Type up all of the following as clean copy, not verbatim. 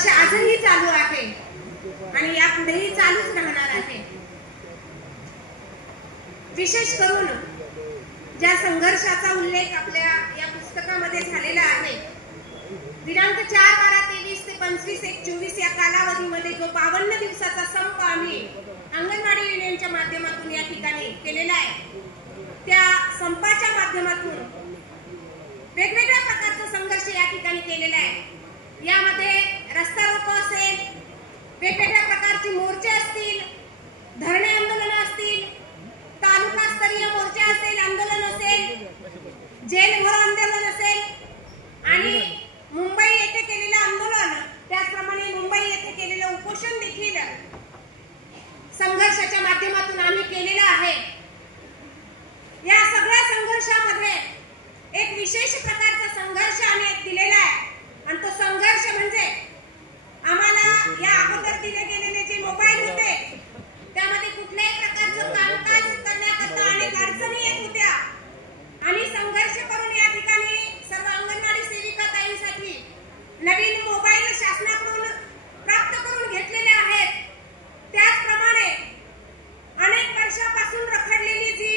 संघर्ष आजही चालू आहे आणि यापुढेही चालूच राहणार आहे। विशेष करून ज्या संघर्षाचा उल्लेख आपल्या या पुस्तकामध्ये झालेला आहे, दिनांक 4/12/23 ते 25/1/24 या कालावधीमध्ये जो 52 दिवसाचा संप आम्ही अंगणवाडी युनियनच्या माध्यमातून या ठिकाणी केलेला आहे, त्या संपाच्या माध्यमातून वेगवेगळ्या प्रकारचा संघर्ष या ठिकाणी केलेला आहे। यामध्ये रस्ता रोको असेल, वेगवेगळ्या प्रकारची मोर्चे असतील, धरणे आंदोलन असतील, तालुका स्तरीय मोर्चे असेल, आंदोलन असेल, जेल भरो आंदोलन असेल आणि मुंबई येथे केलेलं आंदोलन, त्याचप्रमाणे मुंबई येथे केलेलं उपोषण देखील संघर्षाच्या माध्यमातून आम्ही केलेलं आहे। या सगळ्या संघर्षामध्ये एक विशेष प्रकारचा संघर्ष आम्ही दिलेला आहे आणि तो संघर्ष म्हणजे आम्हाला या अगोदर दिले गेलेले जे मोबाईल होते त्यामध्ये कुठल्याही प्रकारचं कामकाज करण्याकरता अनेक अडचणी येत होत्या आणि संघर्ष करून या ठिकाणी सर्व अंगणवाडी सेविका ताईंसाठी नवीन मोबाईल शासनाकडून प्राप्त करून घेतलेले आहेत। त्याचप्रमाणे अनेक वर्षापासून रखडलेली जी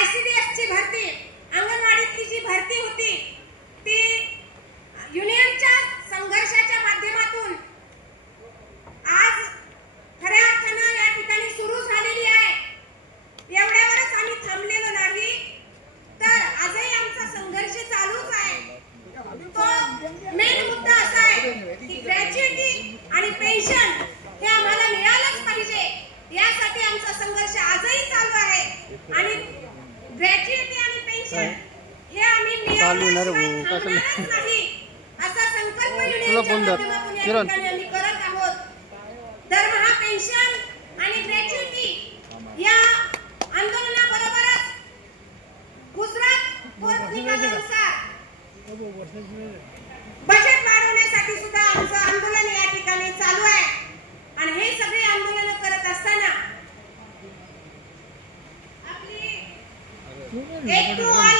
ICDS ची भरती, अंगणवाडीतली जी भरती होती, ती युनियनच्या संघर्षाच्या माध्यमातून आज खऱ्या अर्थानं या ठिकाणी सुरू झालेली आहे। एवढ्यावरच आम्ही थांबलेलो नाही, तर आजही आमचा संघर्ष चालूच आहे। तो मेन मुद्दा असा आहे की ग्रॅच्युइटी आणि पेन्शन हे आम्हाला मिळालंच पाहिजे, यासाठी आमचा संघर्ष आजही चालू आहे आणि ग्रॅच्युइटी आणि पेन्शन हे आम्ही मिळवण्याशिवाय थांबणारच नाही असा संकल्प युनियनच्या माध्यमातून या ठिकाणी आम्ही करत आहोत। दरमहा पेन्शन आणि ग्रॅच्युइटी या आंदोलनाबरोबरच गुजरात कोर्ट निकालानुसार बजेट वाढवण्यासाठी सुद्धा आमचं आंदोलन या ठिकाणी चालू आहे आणि हे सगळे आंदोलन करत असताना आपली एक टू ऑल